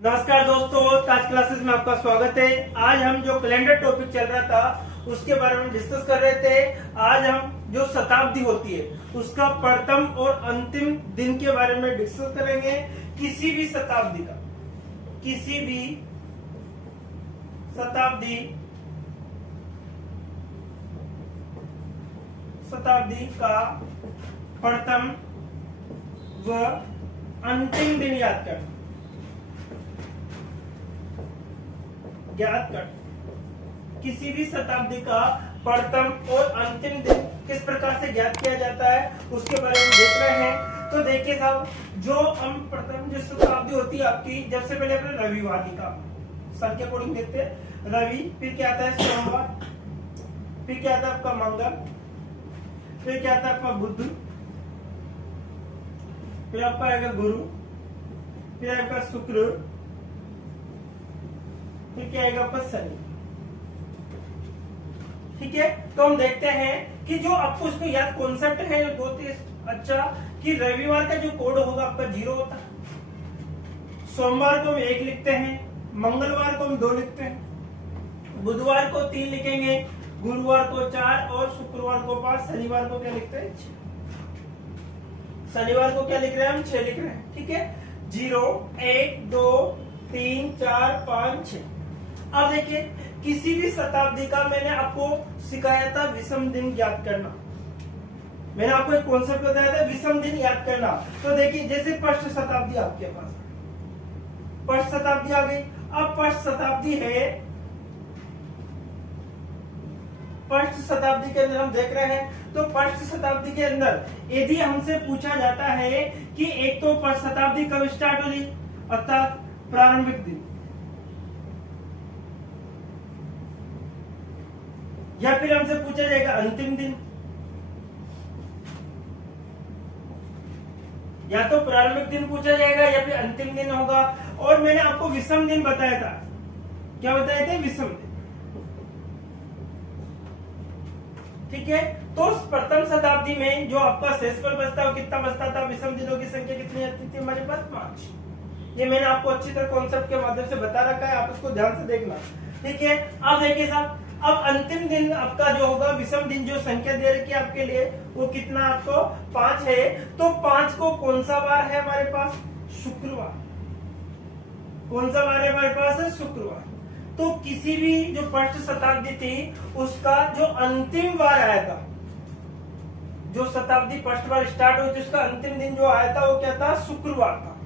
नमस्कार दोस्तों, आज क्लासेस में आपका स्वागत है। आज हम जो कैलेंडर टॉपिक चल रहा था उसके बारे में डिस्कस कर रहे थे। आज हम जो शताब्दी होती है उसका प्रथम और अंतिम दिन के बारे में डिस्कस करेंगे। किसी भी शताब्दी का प्रथम व अंतिम दिन याद कर किसी भी शताब्दी का प्रथम और अंतिम दिन किस प्रकार से ज्ञात किया जाता है उसके बारे में देख रहे हैं। तो देखिए साहब, जो हम प्रथम जो शताब्दी होती है आपकी, जब से पहले अपने रविवार का सन के अकॉर्डिंग देखते हैं। रवि, फिर क्या आता है सोमवार, फिर क्या आता है आपका मंगल, फिर क्या आता है आपका बुध, फिर आपका आएगा गुरु, फिर आपका शुक्र, फिर क्या आएगा आपका शनि। ठीक है, तो हम देखते हैं कि जो आपको इसको याद कॉन्सेप्ट है बहुत ही अच्छा कि रविवार का जो कोड होगा आपका 0 होता है। सोमवार को हम 1 लिखते हैं, मंगलवार को हम 2 लिखते हैं, बुधवार को 3 लिखेंगे, गुरुवार को 4 और शुक्रवार को 5, शनिवार को क्या लिखते हैं 6। शनिवार को क्या लिख रहे हैं हम 6 लिख रहे हैं। ठीक है, 0 1 2 3 4 5 6। अब देखिए, किसी भी शताब्दी का मैंने आपको सिखाया था विषम दिन याद करना। मैंने आपको एक कॉन्सेप्ट बताया था विषम दिन याद करना। तो देखिए, जैसे फर्स्ट शताब्दी आपके पास, फर्स्ट शताब्दी आ गई। अब फर्स्ट शताब्दी है, फर्स्ट शताब्दी के अंदर हम देख रहे हैं। तो फर्स्ट शताब्दी के अंदर यदि हमसे पूछा जाता है कि एक तो फर्स्ट शताब्दी कब स्टार्ट हुई, अर्थात प्रारंभिक दिन, या फिर हमसे पूछा जाएगा अंतिम दिन, या तो प्रारंभिक दिन पूछा जाएगा या फिर अंतिम दिन होगा। और मैंने आपको विषम दिन बताया था। क्या बताए थे? विषम दिन। ठीक है, तो प्रथम शताब्दी में जो आपका शेषफल बचता है कितना बचता था? विषम दिनों की संख्या कितनी आती थी हमारे पास? 5। ये मैंने आपको अच्छी तरह कॉन्सेप्ट के माध्यम से बता रखा है, आप उसको ध्यान से देखना। ठीक है, अब देखिए साहब, अब अंतिम दिन आपका जो होगा विषम दिन, जो संख्या दे रखी है आपके लिए, वो कितना आपको 5 है। तो 5 को कौन सा वार है हमारे पास? शुक्रवार। कौन सा वार है हमारे पास? है शुक्रवार। तो किसी भी जो फर्स्ट शताब्दी थी उसका जो अंतिम वार आया था, जो शताब्दी फर्स्ट बार स्टार्ट हुई थी उसका अंतिम दिन जो आया था वो क्या था? शुक्रवार था।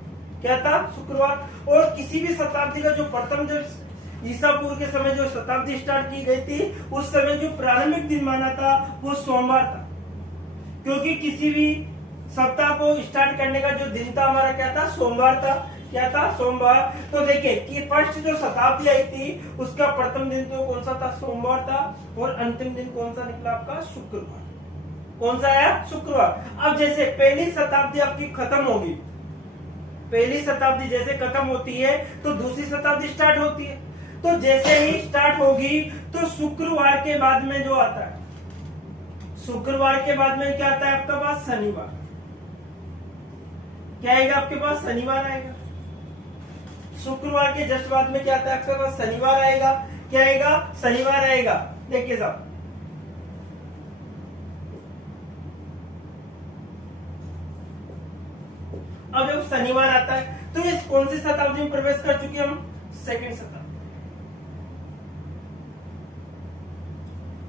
क्या था? शुक्रवार। और किसी भी शताब्दी का जो प्रथम, जो ईसा पूर्व के समय जो शताब्दी स्टार्ट की गई थी उस समय जो प्रारंभिक दिन माना था वो सोमवार था, क्योंकि किसी भी सप्ताह को स्टार्ट करने का जो दिन था हमारा क्या था? सोमवार था। क्या था? सोमवार। तो देखिए कि फर्स्ट जो शताब्दी आई थी उसका प्रथम दिन तो कौन सा था? सोमवार था। और अंतिम दिन कौन सा निकला आपका? शुक्रवार। कौन सा आया? शुक्रवार। अब जैसे पहली शताब्दी आपकी खत्म होगी, पहली शताब्दी जैसे खत्म होती है तो दूसरी शताब्दी स्टार्ट होती है। तो जैसे ही स्टार्ट होगी तो शुक्रवार के बाद में जो आता है, शुक्रवार के बाद में क्या आता है आपके पास? शनिवार। क्या आएगा आपके पास? शनिवार आएगा। शुक्रवार के जस्ट बाद में क्या आता है आपके पास? शनिवार आएगा। क्या आएगा? शनिवार आएगा। देखिए साहब, अब जब शनिवार आता है तो इस कौन सी शताब्दी में प्रवेश कर चुके हम? सेकंड शताब्दी।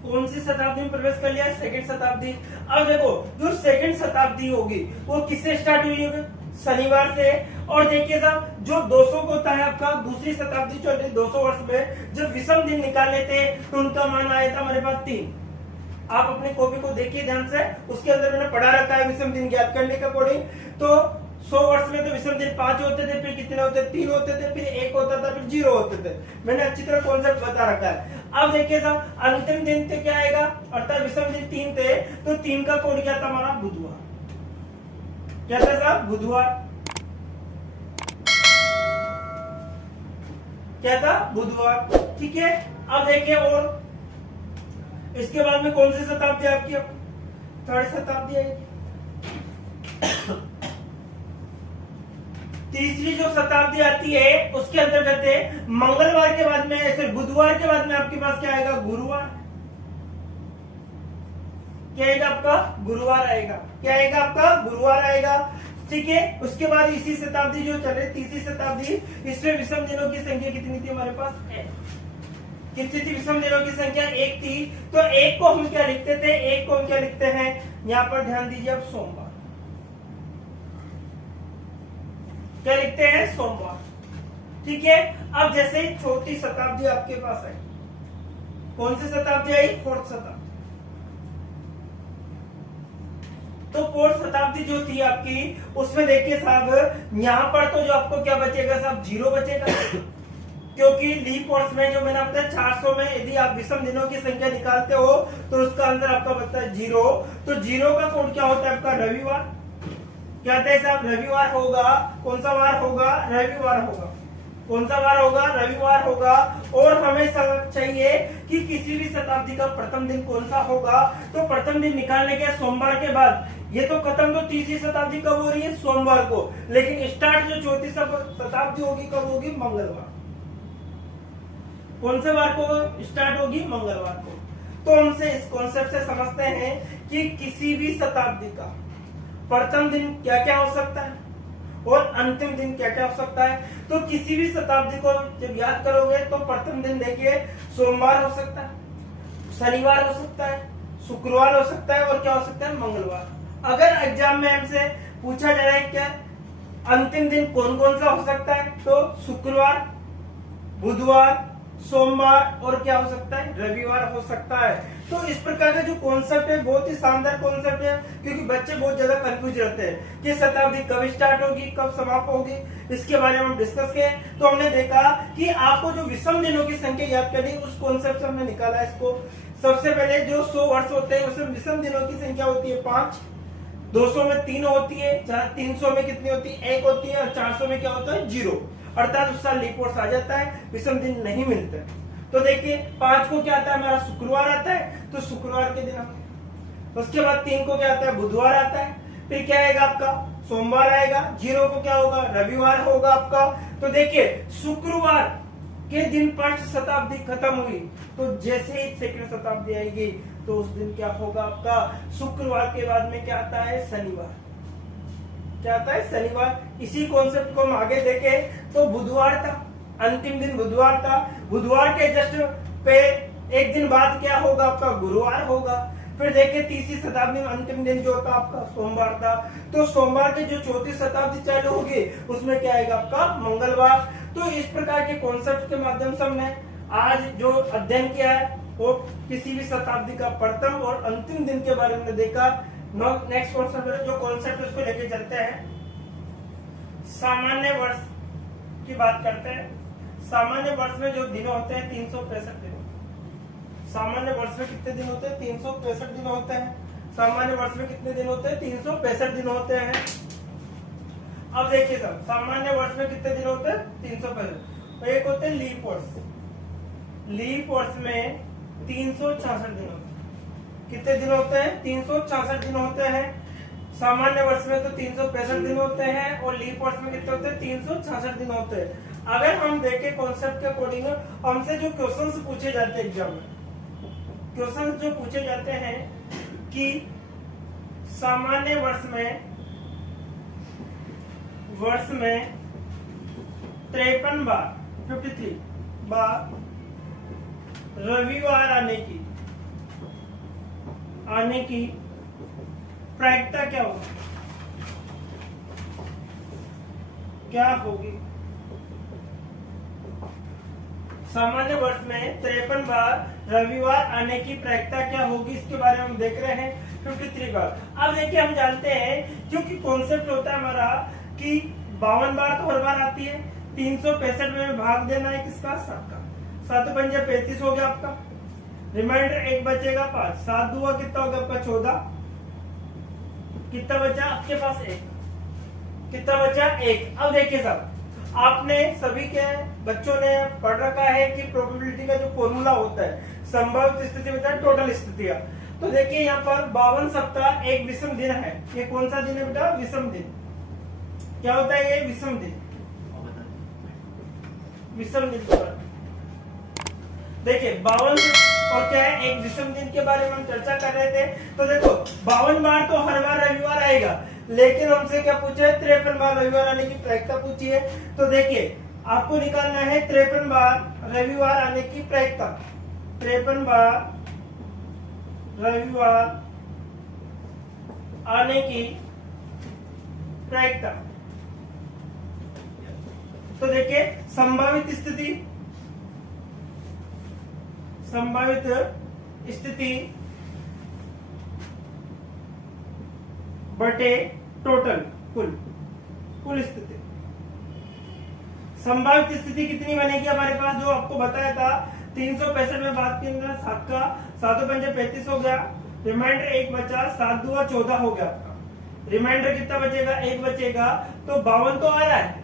कौन सी शताब्दी में प्रवेश कर लिया? सेकंड शताब्दी। अब देखो, जो सेकंड शताब्दी होगी वो किससे स्टार्ट हुई होगी? शनिवार से। और देखिए साहब, जो 200 को होता है आपका, दूसरी शताब्दी चल रही 200 वर्ष में जब विषम दिन निकाले थे तो उनका मान आया था हमारे पास 3। आप अपनी कॉपी को देखिए ध्यान से, उसके अंदर मैंने पढ़ा रखा है विषम दिन ज्ञात करने के अकॉर्डिंग। तो 100 वर्ष में तो विषम दिन 5 होते थे, फिर कितने होते? 3 होते थे, फिर 1 होता था, फिर 0 होते थे। मैंने अच्छी तरह कॉन्सेप्ट बता रखा है। अब देखिए साहब, अंतिम दिन तो क्या आएगा? अर्थात विषम दिन 3 थे, तो 3 का कोड क्या था हमारा? बुधवार। क्या था साहब? बुधवार। क्या था? बुधवार। ठीक है, अब देखिए, और इसके बाद में कौन सी शताब्दी आपकी? थर्ड शताब्दी आएगी। तीसरी जो शताब्दी आती है उसके अंतर्गत है मंगलवार के बाद में, ऐसे बुधवार के बाद में आपके पास क्या आएगा, गुरुवार। क्या आएगा आपका, गुरुवार आएगा। क्या आएगा आपका, गुरुवार आएगा। ठीक है, उसके बाद इसी शताब्दी जो चल रही तीसरी शताब्दी, इसमें विषम दिनों की संख्या कितनी थी हमारे पास, कितनी थी विषम दिनों की संख्या, एक थी। तो एक को हम क्या लिखते थे, एक को हम क्या लिखते हैं, यहाँ पर ध्यान दीजिए आप, सोमवार। क्या लिखते हैं, सोमवार। ठीक है, अब जैसे चौथी शताब्दी आपके पास आई, कौन सी शताब्दी आई, फोर्थ शताब्दी। तो फोर्थ शताब्दी जो थी आपकी, उसमें देखिए साहब, यहाँ पर तो जो आपको क्या बचेगा साहब, 0 बचेगा। क्योंकि लीप वर्ष में जो मैंने बताया 400 में यदि आप विषम दिनों की संख्या निकालते हो तो उसका आंसर आपका बनता है 0। तो 0 का कोड क्या होता है आपका, रविवार। क्या होता है साहब, रविवार होगा। कौन सा वार होगा, रविवार होगा। कौन सा वार होगा, रविवार होगा। और हमें चाहिए कि किसी भी शताब्दी का प्रथम दिन कौन सा होगा, तो प्रथम दिन निकालने के सोमवार के बाद। ये तो खत्म तो तीसरी शताब्दी कब हो रही है, सोमवार को, लेकिन स्टार्ट जो चौथी शताब्दी होगी कब होगी, मंगलवार। कौन से वार को स्टार्ट होगी, मंगलवार को। तो हमसे इस कॉन्सेप्ट से समझते हैं कि किसी भी शताब्दी का प्रथम दिन क्या क्या हो सकता है और अंतिम दिन क्या क्या हो सकता है। तो किसी भी शताब्दी को जब याद करोगे तो प्रथम दिन देखिए सोमवार हो सकता है, शनिवार हो सकता है, शुक्रवार हो सकता है और क्या हो सकता है, मंगलवार। अगर एग्जाम में हमसे पूछा जा रहा है क्या अंतिम दिन कौन कौन सा हो सकता है, तो शुक्रवार, बुधवार, सोमवार और क्या हो सकता है, रविवार हो सकता है। तो इस प्रकार का जो कॉन्सेप्ट है बहुत ही शानदार कॉन्सेप्ट है, क्योंकि बच्चे बहुत ज्यादा कंफ्यूज रहते हैं कि शताब्दी कब स्टार्ट होगी, कब समाप्त होगी, इसके बारे में हम डिस्कस किए। तो हमने देखा कि आपको जो विषम दिनों की संख्या याद करनी, उस कॉन्सेप्ट से हमने निकाला इसको। सबसे पहले जो 100 वर्ष होते हैं उसमें विषम दिनों की संख्या होती है 5, 200 में 3 होती है, 300 में कितनी होती है, 1 होती है, और 400 में क्या होता है, 0। अर्थात उस साल लीप वर्ष आ जाता है, विषम दिन नहीं मिलते। तो देखिए 5 को क्या आता है हमारा, शुक्रवार आता है, तो शुक्रवार के दिन आता है। उसके बाद 3 को क्या आता है, बुधवार आता है। फिर क्या आएगा आपका, सोमवार आएगा। 0 को क्या होगा, रविवार होगा आपका। तो देखिए शुक्रवार के दिन फर्स्ट शताब्दी खत्म हुई, तो जैसे ही सेकंड शताब्दी आएगी तो उस दिन क्या होगा आपका, शुक्रवार के बाद में क्या आता है, शनिवार। क्या आता है, शनिवार। इसी कॉन्सेप्ट को हम आगे देखें तो बुधवार था, अंतिम दिन बुधवार था। बुधवार के जस्ट पे एक दिन बाद क्या होगा आपका, गुरुवार होगा। फिर देखिए तीसरी शताब्दी में अंतिम दिन जो होता आपका सोमवार था। तो सोमवार की जो चौथी शताब्दी चालू होगी उसमें क्या आएगा आपका, मंगलवार। तो इस प्रकार के कॉन्सेप्ट के माध्यम से हमने आज जो अध्ययन किया है वो किसी भी शताब्दी का प्रथम और अंतिम दिन के बारे में देखा। नेक्स्ट कॉन्सेप्ट जो कॉन्सेप्ट उसको लेके चलते हैं, सामान्य वर्ष की बात करते हैं। सामान्य वर्ष में जो दिन होते हैं 365 दिन। सामान्य वर्ष में कितने दिन होते हैं, 365 दिन होते हैं। सामान्य वर्ष में कितने दिन होते हैं, 365 दिन होते हैं। अब देखिए सर, सामान्य वर्ष में कितने दिन होते हैं, 365। तो एक होते हैं लीप वर्ष। लीप वर्ष में 366 दिन होते हैं। कितने दिन होते हैं, 366 दिन होते हैं। सामान्य वर्ष में तो 365 दिन होते हैं और लीप वर्ष में कितने होते हैं, 366 दिन होते हैं। अगर हम देखें कॉन्सेप्ट के अकॉर्डिंग, हमसे जो क्वेश्चंस पूछे जाते हैं एग्जाम में, क्वेश्चंस जो पूछे जाते हैं कि सामान्य वर्ष में 53 बार 53 बार रविवार आने की प्रायिकता क्या होगी, क्या होगी। सामान्य वर्ष में 53 बार रविवार आने की प्रायिकता क्या होगी, इसके बारे में हम देख रहे हैं 53 बार। अब देखिए हम जानते हैं क्योंकि कॉन्सेप्ट होता है हमारा कि 52 बार तो हर बार आती है, 365 में भाग देना है किसका, 7 का। 7 पंजे 35 हो गया आपका, रिमाइंडर 1 बचेगा 5, 7 दूआ कितना होगा आपका 14। कितना बचा आपके पास, 1। कितना बचा, 1। अब देखिए साहब, आपने सभी के बच्चों ने पढ़ रखा है कि प्रोबेबिलिटी का जो फॉर्मूला होता है, संभावित स्थिति होता है टोटल स्थितियां। तो देखिए यहाँ पर 52 सप्ताह एक विषम दिन है। ये कौन सा दिन है बेटा, विषम दिन। क्या होता है ये, विषम दिन। विषम दिन के बारे में। देखिए 52 और क्या है, एक विषम दिन के बारे में हम चर्चा कर रहे थे। तो देखो 52 बार तो हर बार रविवार आएगा, लेकिन हमसे क्या पूछा है, 53 बार रविवार आने की प्रायिकता पूछी है। तो देखिए आपको निकालना है 53 बार रविवार आने की प्रायिकता। 53 बार रविवार आने की प्रायिकता। तो देखिए संभावित स्थिति बटे टोटल कुल स्थिति। संभावित स्थिति कितनी बनेगी हमारे पास, जो आपको बताया था 365 में बात की 7 का 7 पंजे 35 हो गया, रिमाइंडर 1 बचा, 7 दूआ 14 हो गया आपका। रिमाइंडर कितना बचेगा, 1 बचेगा। तो 52 तो आ रहा है,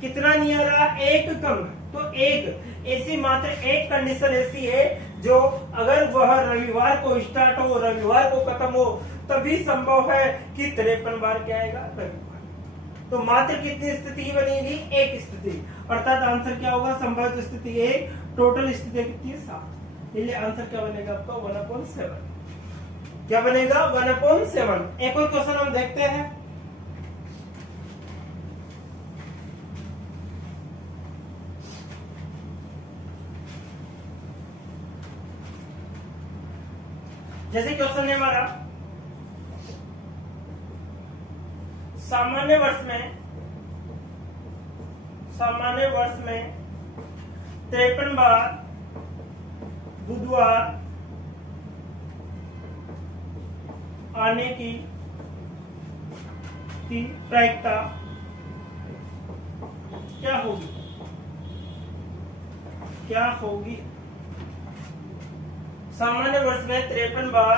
कितना नहीं आ रहा, 1 कम। तो एक ऐसी मात्र एक कंडीशन ऐसी है जो अगर वह रविवार को स्टार्ट हो, रविवार को खत्म हो, तभी संभव है कि 53 बार क्या आएगा, रविवार। तो मात्र कितनी स्थिति बनेगी, एक स्थिति। अर्थात आंसर क्या होगा, संभावित स्थिति 1, टोटल स्थिति कितनी है 7। इसलिए आंसर क्या बनेगा आपका 1/7। क्या बनेगा 1/7। एक और क्वेश्चन हम देखते हैं। जैसे क्वेश्चन है हमारा, सामान्य वर्ष में 53 बार बुधवार आने की प्रायिकता क्या होगी। सामान्य वर्ष में 53 बार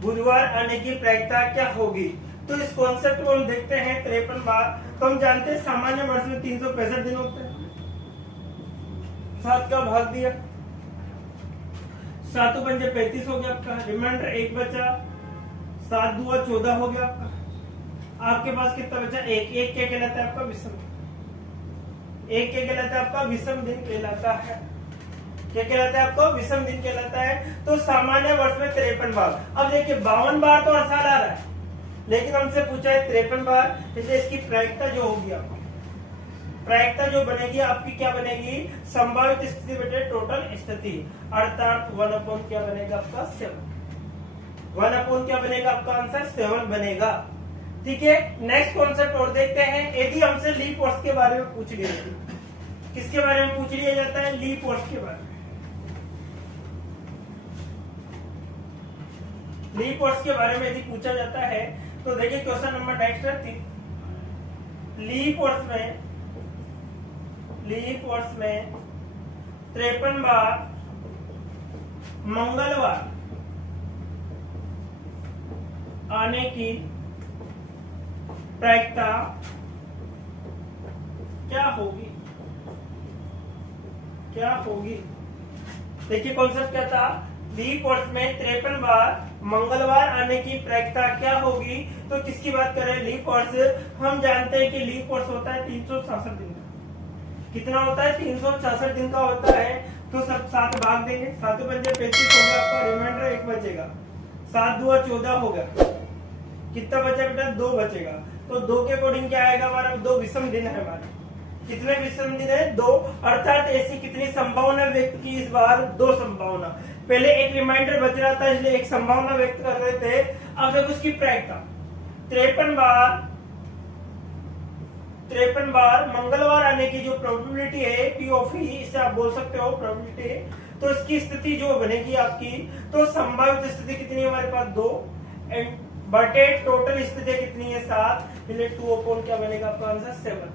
बुधवार आने की प्रायिकता क्या होगी। तो इस कॉन्सेप्ट को हम देखते हैं। 53 बार तो हम जानते हैं सामान्य वर्ष में 365 दिन होते हैं। 7 का भाग दिया, 7 पंजे 35 हो गया आपका, रिमाइंडर 1 बचा, 7 दूआ 14 हो गया आपका। आपके पास कितना बचा, 1 क्या कहलाता है आपका, विषम। 1 क्या कहलाता है आपका, विषम दिन कहलाता है। क्या कहलाता है आपको, विषम दिन कहलाता है। तो सामान्य वर्ष में 53 बार। अब देखिए 52 बार तो हर साल आ रहा है, लेकिन हमसे पूछा है 53 बार, इसलिए इसकी प्रायिकता जो होगी आपकी, प्रायिकता जो बनेगी आपकी क्या बनेगी, संभावित स्थिति बटे टोटल स्थिति। अर्थात 1/, क्या बनेगा आपका 7। 1/, क्या बनेगा आपका आंसर 7 बनेगा। ठीक है, नेक्स्ट कॉन्सेप्ट और देखते हैं। यदि हमसे लीप वर्ष के बारे में पूछ लिया, किसके बारे में पूछ लिया जाता है, लीप वर्ष के बारे में। लीप वर्ष के बारे में यदि पूछा जाता है तो देखिए क्वेश्चन नंबर नेक्स्ट है, लीप वर्ष में 53 बार मंगलवार आने की प्रायिकता क्या होगी। देखिए कॉन्सेप्ट क्या था, लीप वर्ष में 53 बार मंगलवार आने की प्रायिकता क्या होगी। तो किसकी बात करें, लीप वर्ष। हम जानते हैं कि लीप वर्ष होता है 366 दिन का। कितना होता है, 366 दिन का होता है। तो सब 7 भाग देंगे, 7 पंजे 35 हो गया आपका, रिमाइंडर 1 बचेगा, 7 दूआ 14 हो गया। कितना बचा बेटा, 2 बचेगा। तो 2 के अकॉर्डिंग क्या आएगा हमारा, 2 विषम दिन है हमारे। कितने विषम दिन है, 2। अर्थात ऐसी कितनी संभावना व्यक्त की इस बार, 2 संभावना। पहले एक रिमाइंडर बच रहा था, इसलिए एक संभावना व्यक्त कर रहे थे। अब देखो उसकी प्रायिकता, 53 बार मंगलवार आने की जो प्रोबेबिलिटी है, P ऑफ E, इसे आप बोल सकते हो प्रोबेबिलिटी। तो इसकी स्थिति जो बनेगी आपकी, तो संभावित स्थिति कितनी है हमारे पास, 2 बटे टोटल स्थिति कितनी है, 7। 2/, क्या बनेगा आपका आंसर 7।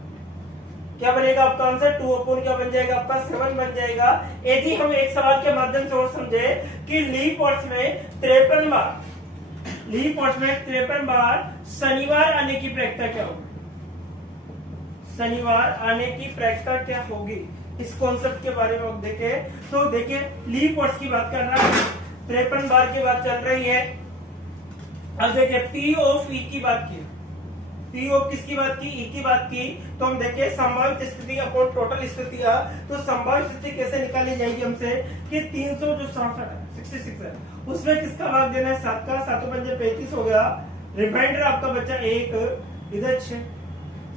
क्या बनेगा आपका आंसर, 2/, क्या बन जाएगा आपका 7 बन जाएगा। यदि हम एक सवाल के माध्यम से और समझे कि लीप वर्ष में 53 बार शनिवार आने की प्रायिकता क्या होगी, शनिवार आने की प्रायिकता क्या होगी। इस कॉन्सेप्ट के बारे में हम देखें तो देखिए लीप वर्ष की बात कर रहा है, 53 बार की बात चल रही है। अब देखिए P ऑफ E की बात की, पी ऑफ किसकी बात की, ई की बात की, तो हम देखें संभावित स्थिति अपॉन टोटल स्थितियां। तो संभावित स्थिति कैसे निकाली जाएगी हमसे कि 300 जो 66 है उसमें किसका भाग देना है, 7 का, 7 पंजे 35 हो गया, रिमाइंडर आपका बचा 1, इधर 6,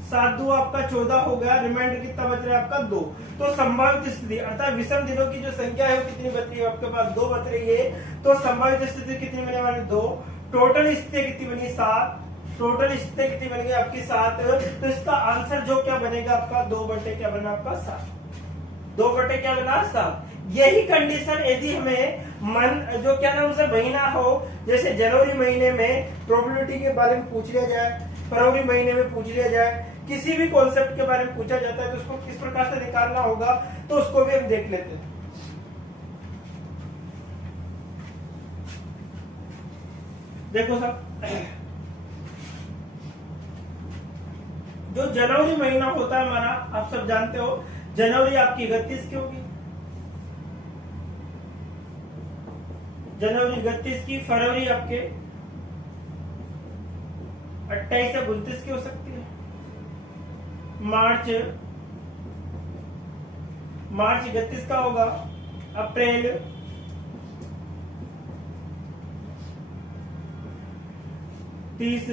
7 2 आपका 14 हो गया, रिमाइंडर कितना बच रहा है आपका 2। तो संभावित स्थिति अर्थात विषम दिनों की जो संख्या है वो कितनी बच रही है आपके पास, 2 बच रही है। तो संभावित स्थिति कितनी बने वाली, 2। टोटल स्थिति कितनी बनी, 7। टोटल स्थिति कितनी बन गई आपकी, 7। तो इसका आंसर जो क्या बनेगा आपका 2 बटे क्या बना आपका 7, 2 बटे क्या बना 7। यही कंडीशन यदि हमें मन जो क्या नाम से महीना हो, जैसे जनवरी महीने में प्रोबेबिलिटी के बारे में पूछ लिया जाए, फरवरी महीने में पूछ लिया जाए, किसी भी कॉन्सेप्ट के बारे में पूछा जाता है तो उसको किस प्रकार से निकालना होगा, तो उसको भी हम देख लेते हैं। देखो सब, जो जनवरी महीना होता है हमारा, आप सब जानते हो, जनवरी आपकी 31 की होगी, जनवरी 31 की, फरवरी आपके 28 से 29 की हो सकती है, मार्च 31 का होगा, अप्रैल 30,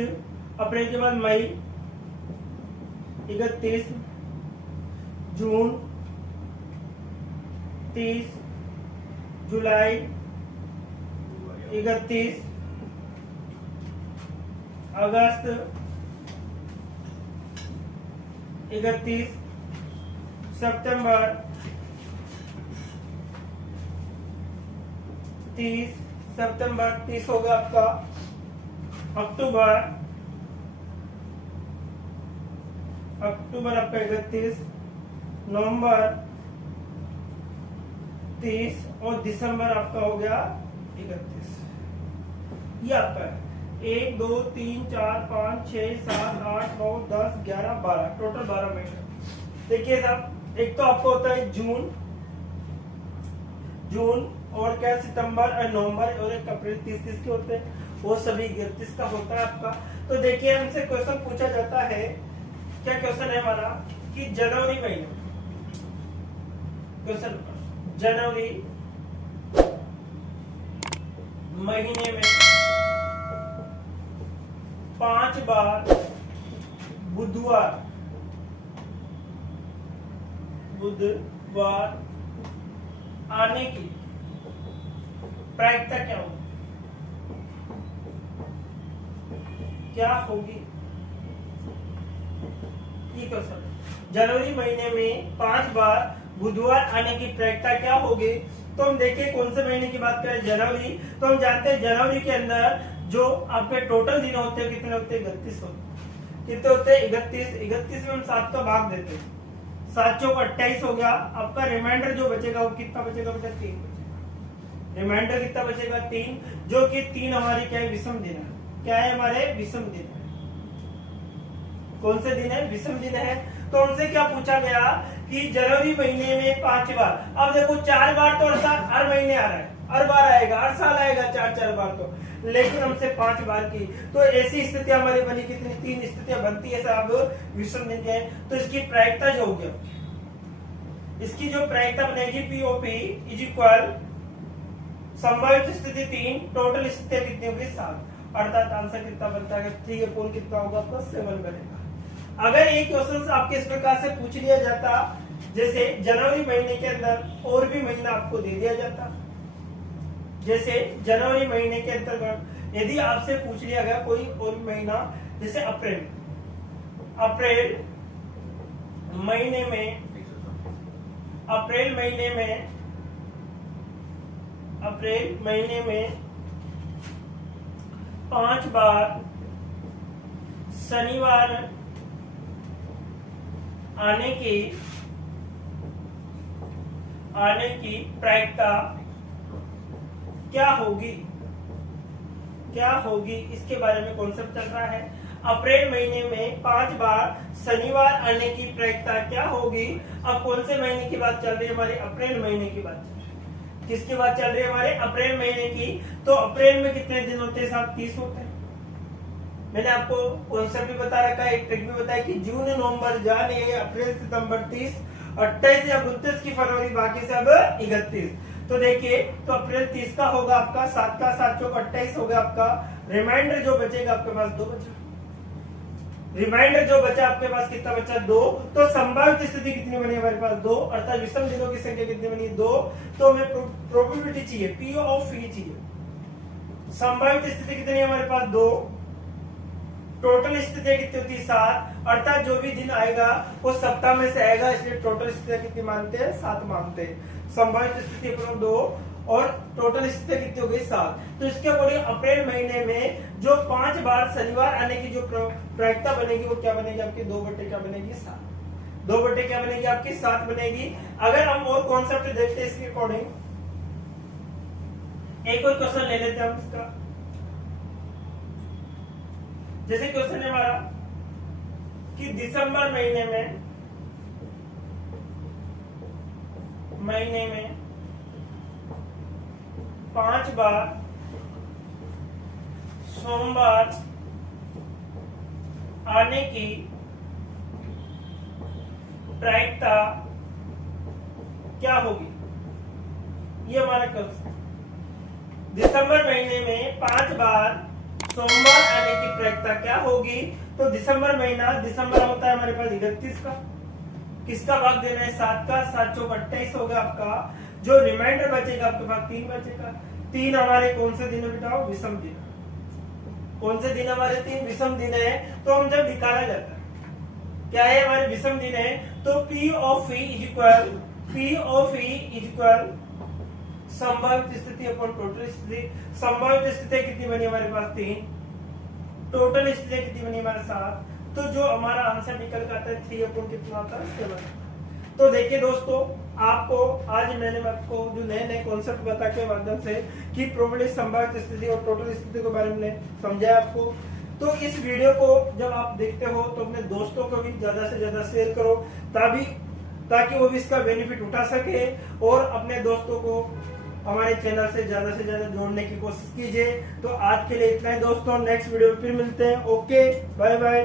अप्रैल के बाद मई 31, जून 30, जुलाई 31, अगस्त 31, सितंबर 30, सितंबर 30 हो गया आपका, अक्टूबर आपका 31, नवंबर 30 और दिसंबर आपका हो गया 31। ये आपका है 1 2 3 4 5 6 7 8 9 10 11 12, टोटल 12 महीने। देखिए साहब, एक तो आपको होता है जून और क्या सितंबर और नवंबर, और एक अप्रैल 30 के होते हैं, वो सभी 31 का होता है आपका। तो देखिए हमसे क्वेश्चन पूछा जाता है, क्या क्वेश्चन है हमारा कि जनवरी महीने, क्वेश्चन जनवरी महीने में 5 बार बुधवार आने की प्रायिकता क्या होगी। ये क्वेश्चन, जनवरी महीने में 5 बार बुधवार आने की प्रायिकता क्या होगी। तो हम देखिए कौन से महीने की बात करें, जनवरी, तो हम जानते हैं जनवरी के अंदर जो आपके टोटल दिन होते हैं कितने होते हैं, 31 होते हैं। कितने होते हैं, 31 में हम 7 का भाग देते हैं, 7 चौक 28 हो गया। आपका रिमाइंडर जो बचेगा वो कितना बचेगा, 3 बचेगा। रिमाइंडर कितना बचेगा, 3, जो कि 3 हमारी क्या है, विषम दिन है। क्या है हमारे, विषम दिन है। कौन से दिन है, विषम दिन है। तो हमसे क्या पूछा गया कि जनवरी महीने में 5 बार, अब देखो 4 बार तो हर महीने आ रहा है, हर बार आएगा, हर साल आएगा 4 बार तो, लेकिन हमसे 5 बार की, तो ऐसी स्थिति हमारी बनी, कितनी, 3 स्थितियां बनती है साहब विषम दिन है। तो इसकी प्रायिकता जो होगी, इसकी जो प्रायिकता बनेगी पीओपी इज इक्वल संभावित स्थिति 3, टोटल स्थिति कितनी होगी 7, अर्थात आंसर कितना बनता है, 3 कितना होगा आपका 7 बनेगा। अगर एक क्वेश्चन आपके इस प्रकार से पूछ लिया जाता, जैसे जनवरी महीने के अंदर और भी महीना आपको दे दिया जाता, जैसे जनवरी महीने के अंतर्गत यदि आपसे पूछ लिया गया कोई और महीना, जैसे अप्रैल महीने में 5 बार शनिवार आने की प्रायिकता क्या होगी, इसके बारे में कॉन्सेप्ट चल रहा है। अप्रैल महीने में 5 बार शनिवार आने की प्रायिकता क्या होगी। अब कौन से महीने की बात चल रही है हमारी, अप्रैल महीने की बात चल रही है। किसकी बात चल रही है हमारे, अप्रैल महीने की। तो अप्रैल में कितने दिन होते हैं साहब, 30 होते हैं। मैंने आपको कॉन्सेप्ट भी बता रखा है, एक ट्रिक भी बताया कि जून नवंबर जाने अप्रैल सितंबर 30 28 या 29 की फरवरी, बाकी सब 31। तो देखिए, तो अप्रैल 30 का होगा आपका 7 का 7 चौक 28 होगा आपका। रिमाइंडर जो बचेगा आपके पास 2 बचा। रिमाइंडर जो बचा आपके पास कितना बचा 2। तो संभावित स्थिति कितनी बनी हमारे पास 2, अर्थात विषम दिनों की संख्या कितनी बनी 2। तो हमें प्रोबेबिलिटी चाहिए, पी ऑफ ई चाहिए। संभावित स्थिति कितनी है हमारे पास 2, टोटल स्थितियां कितनी होती है 7, अर्थात जो भी दिन आएगा वो सप्ताह में से आएगा, इसलिए टोटल स्थितियां कितनी मानते हैं 7 मानते हैं। संभावित स्थिति अपना 2 और टोटल स्थितियां कितनी हो गई 7। तो इसके अकॉर्डिंग अप्रैल महीने में जो 5 बार शनिवार आने की जो प्रायिकता बनेगी वो क्या बनेगी आपकी 2 बटे क्या बनेगी 7। 2 बटे क्या बनेगी आपकी 7 बनेगी। अगर हम और कॉन्सेप्ट देखते हैं इसके अकॉर्डिंग, एक और क्वेश्चन ले लेते हैं हम इसका। जैसे क्वेश्चन है हमारा कि दिसंबर महीने में 5 बार सोमवार आने की प्रायिकता क्या होगी, ये हमारा क्वेश्चन। दिसंबर महीने में 5 बार सोमवार आने की प्रायिकता क्या होगी। तो दिसंबर महीना, दिसंबर होता है हमारे पास 31 का, किसका भाग देना है 7 का, 7 चौक 28 होगा आपका। जो रिमाइंडर बचेगा आपके पास 3 बचेगा। 3 हमारे कौन से दिन है बताओ, विषम दिन। कौन से दिन हमारे 3 विषम दिन है। तो हम जब निकाला जाता है क्या है हमारे विषम दिन है, तो P of E is equal संभावित स्थिति अपॉन टोटल स्थिति। संभावित स्थिति कितनी बनी हमारे पास 3, टोटल स्थिति कितनी बनी हमारे 7। तो जो हमारा आंसर निकल कर आता है 3 अपॉन कितना आता है 7। तो देखिए दोस्तों, आपको आज मैंने आपको जो नए नए कॉन्सेप्ट बता के माध्यम से कि प्रोबेबिलिटी, संभावित स्थिति और टोटल स्थिति के बारे में समझाया आपको। तो इस वीडियो को जब आप देखते हो तो अपने दोस्तों को भी ज्यादा से ज्यादा शेयर करो, ताकि वो भी इसका बेनिफिट उठा सके, और अपने दोस्तों को हमारे चैनल से ज्यादा जोड़ने की कोशिश कीजिए। तो आज के लिए इतना ही दोस्तों, नेक्स्ट वीडियो में फिर मिलते हैं। Okay, bye bye.